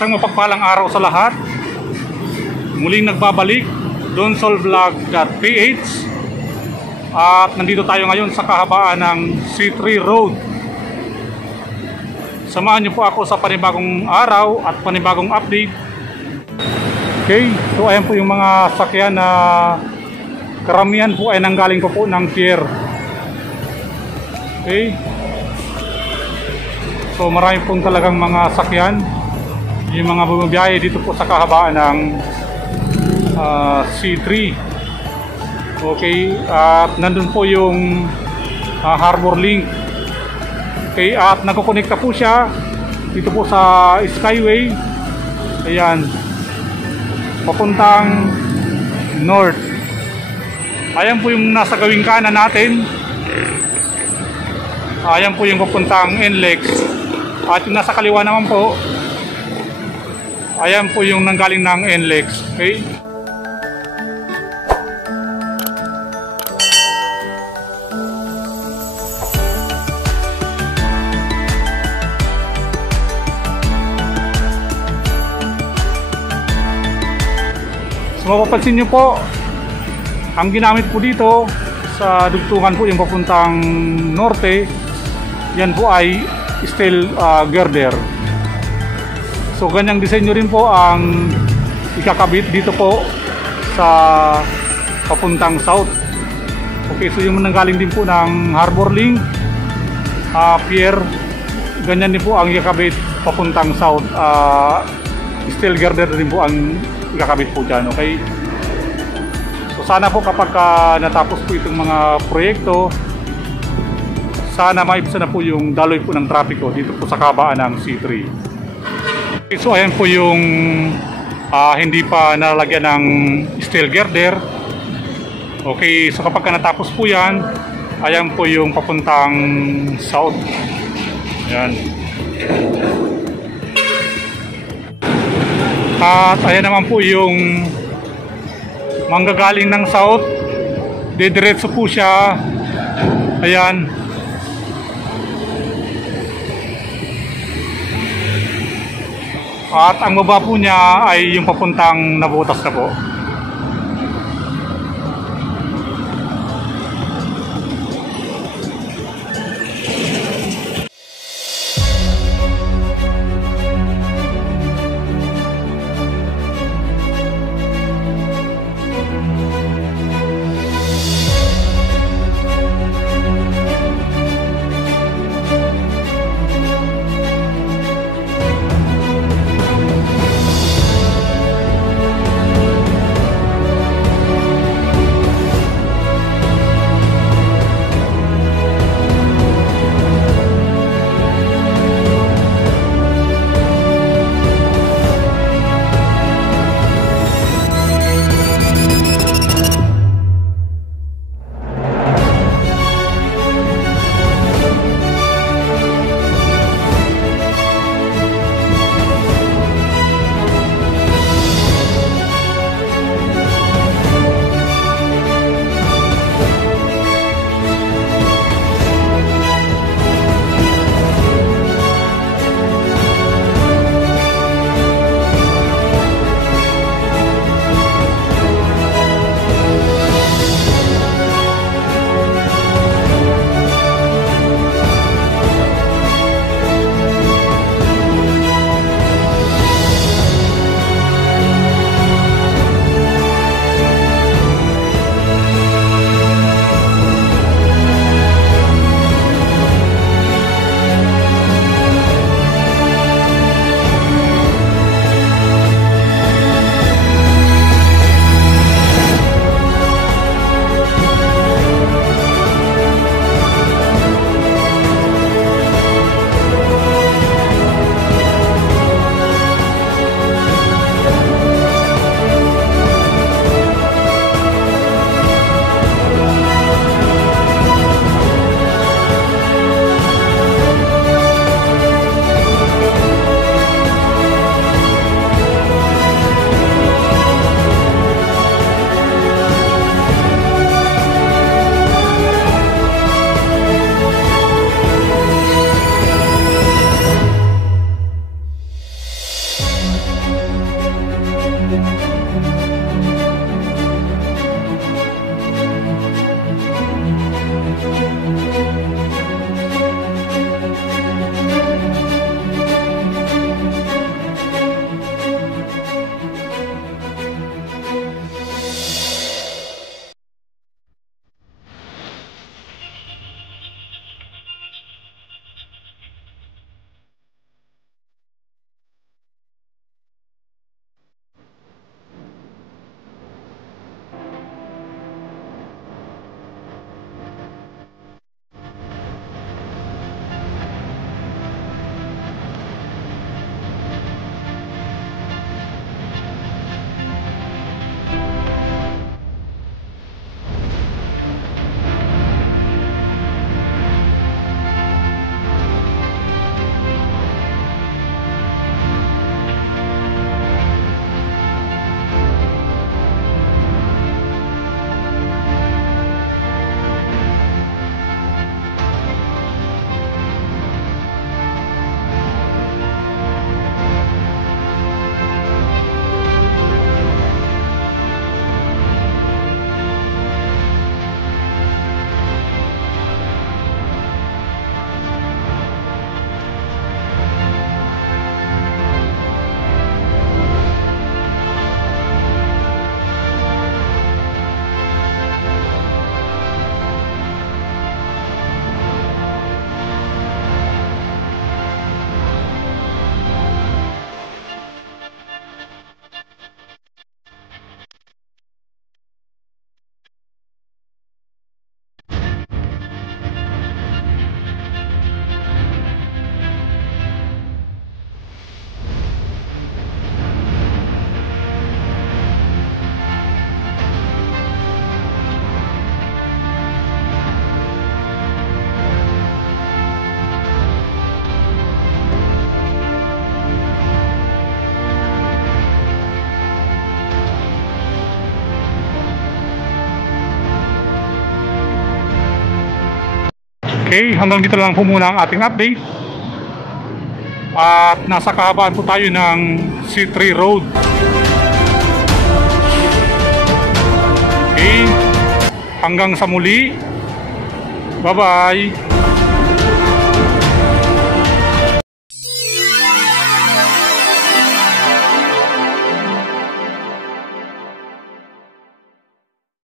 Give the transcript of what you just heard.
Isang mapagpalang araw sa lahat. Muling nagbabalik donsolvlog.ph. At nandito tayo ngayon sa kahabaan ng C3 Road. Samahan niyo po ako sa panibagong araw at panibagong update. Okay, so ayan po yung mga sakyan na karamihan po ay nanggaling po ng pier. Okay, so marami pong talagang mga sakyan yung mga bumabiyahe dito po sa kahabaan ng C3. Okay, at nandun po yung Harbor Link. Okay, at nagkukonekta po siya dito po sa Skyway. Ayan, papuntang north. Ayan po yung nasa gawing kanan natin. Ayan po yung papuntang NLEX. At yung nasa kaliwa naman po, ayan po yung nanggaling ng NLEX. Okay, mapapansin nyo po, ang ginamit po dito sa dugtungan po yung papuntang norte, yan po ay steel girder. So ganyang disenyo rin po ang ikakabit dito po sa papuntang south. Okay, so yung nanggaling din po ng Harbor Link pier, ganyan din po ang ikakabit papuntang south. Steel girder din po ang ikakabit po dyan. Okay, so sana po kapag natapos po itong mga proyekto, sana maibsan na po yung daloy po ng trapiko dito po sa kabaan ng C3. Okay, so ayan po yung hindi pa nalagyan ng steel girder. Okay, so kapag natapos po yan, ayan po yung papuntang south. Ayan. At ayan naman po yung manggagaling ng south, didiretso po siya. Ayan. At ang baba po niya ay yung papuntang Nabotas na po. Okay, hanggang dito lang po muna ang ating update. At nasa kahabaan po tayo ng C3 Road. Okay, hanggang sa muli. Bye-bye.